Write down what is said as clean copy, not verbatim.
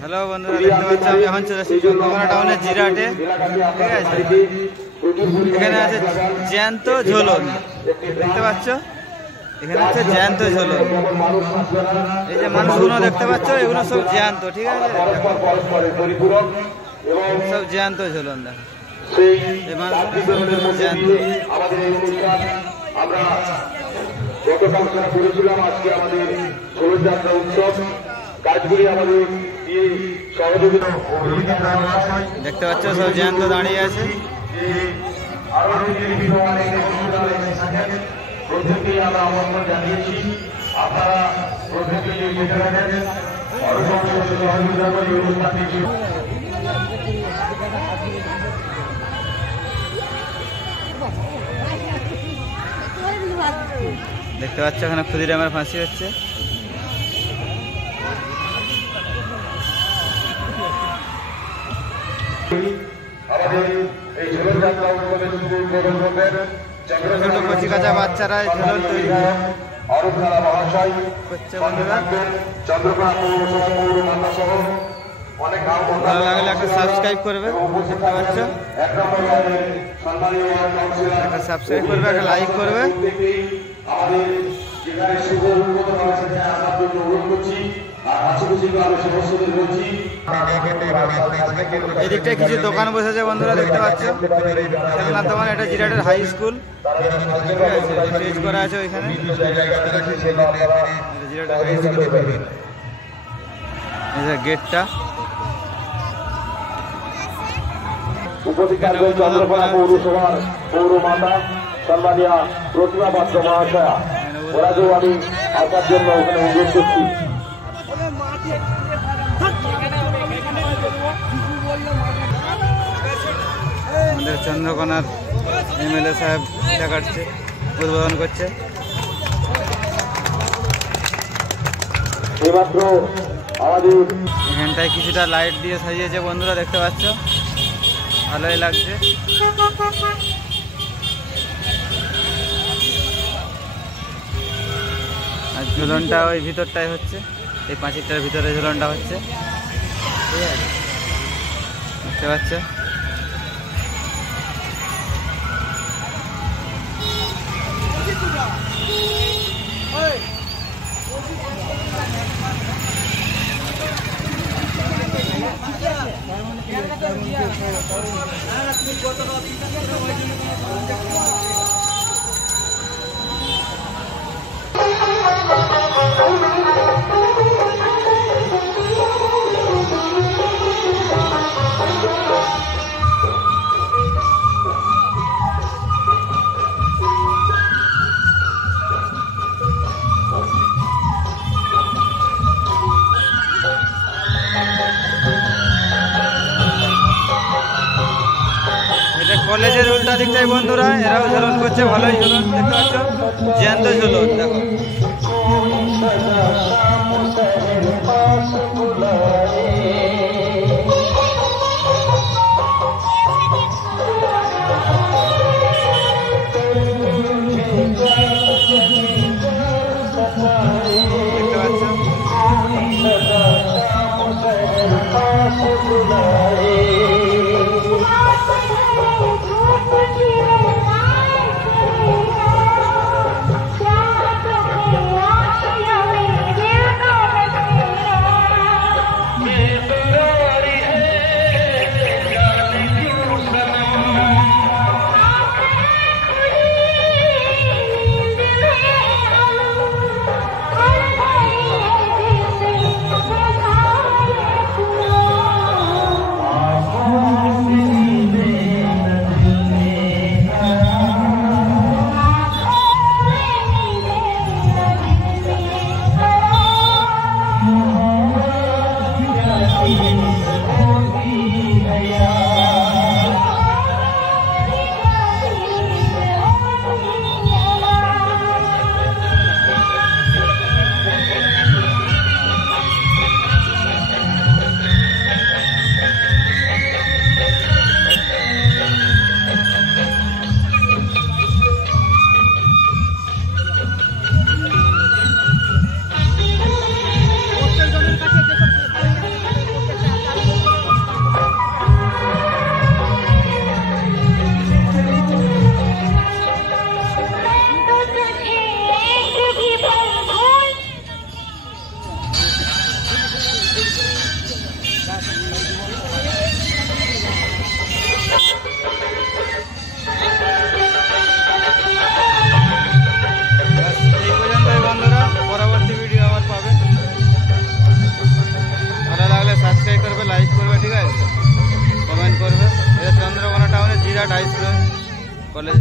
Hello বন্ধুরা, দেখতে পাচ্ছি আমি এখন চলে এসেছি চন্দ্রকোনা টাউনের জিরাটে। ঠিক আছে, এখানে আছে জ্যান্ত ঝোলন, দেখতে পাচ্ছ? এখানে হচ্ছে জ্যান্ত ঝোলন। এই যে মানুষগুলো দেখতে পাচ্ছ, এগুলো সব জ্যান্ত। ঠিক আছে, সব জ্যান্ত ঝোলন। দেখো এই মানুষগুলো জ্যান্ত। করেছিলাম আজকে আমাদের ঝোলন যাত্রা উৎসব কাজগুলি আমাদের সহযোগিতা দেখতে পাচ্ছ, সব জ্যান্ত দাঁড়িয়ে আছে। প্রত্যেককেই আমরা আমন্ত্রণ জানিয়েছি, আপনারা প্রত্যেকেই যেতে থাকেন সহযোগিতা করে এই অনুষ্ঠানটি। দেখতে পাচ্ছ এখানে ক্ষুদিরামের ফাঁসি হচ্ছে। ছোট কচি কাঁচা বাচ্চারা ঝুলন তৈরি করছে। বন্ধুরা, ভালো লাগলে একটা সাবস্ক্রাইব করবে। দেখতে পাচ্ছ, একটা সাবস্ক্রাইব করবে, একটা লাইক করবে। এদিকটায় কিছু দোকান বসেছে বন্ধুরা, দেখতে পাচ্ছ। খেলনার দোকান, এটা জিরাটের হাই স্কুল। ঠিক আছে, স্টেজ করা আছে ওইখানে। জিরাটের হাই স্কুল, এই যে গেটটা। উপস্থিত থাকবেন চন্দ্রকোনা পৌরসভার পৌরমাতা সম্মানীয়া প্রতিমা পাত্র মহাশয়া। ওনাকেও আমি আসার জন্য ওখানে অনুরোধ করছি। আমাদের চন্দ্রকোনার এমএলএ সাহেব এটা কাটছে, উদ্বোধন করছে। এইমাত্র আমাদের এখানটায় কিছুটা লাইট দিয়ে সাজিয়েছে বন্ধুরা, দেখতে পাচ্ছ, ভালোই লাগছে। আর ঝুলনটা ওই ভিতরটাই হচ্ছে, এই পাঁচিরটার ভিতরে ঝুলনটা হচ্ছে। ঠিক আছে, দেখতে পাচ্ছ। কলেজের উল্টা দিকটাই বন্ধুরা, এরাও ঝুলন করছে, ভালোই ঝুলন। দেখতে পাচ্ছ, জ্যান্ত ঝুলন। দেখো, এটা চন্দ্রকোনা টাউনের জিরাট হাই স্কুল কলেজ।